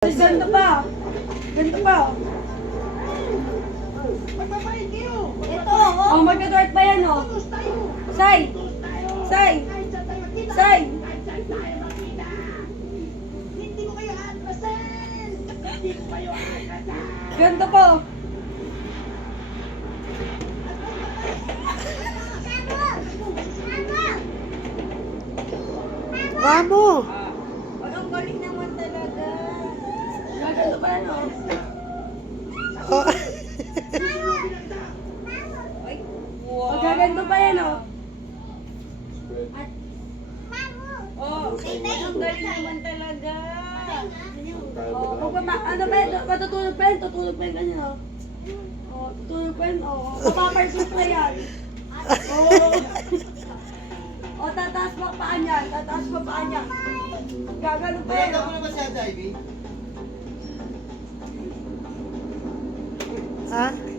Ganito pa. Ganito pa. Ito, oh. Oh, magka-dart pa yan, oh. Say! Say! Say! Hindi mo kayo atrasan! Hindi mo kayo atrasan! Ganito po. Vamos! Ang galing naman talaga. Ganito pa yan, oh. Oh. Ay, Magkaganto pa yan, oh. oh, ang galing naman talaga. Oh, ano pa yan? Matutulog pa yan. Tutulog pa yan ganyan, oh. Oh, tutulog pa yan, oh. Mapaparsus pa yan. Oh. Oh, tataas pa paa niya. Tataas pa paa niya. Gagano pa yan, oh. na ba siya, Ivy? Ha?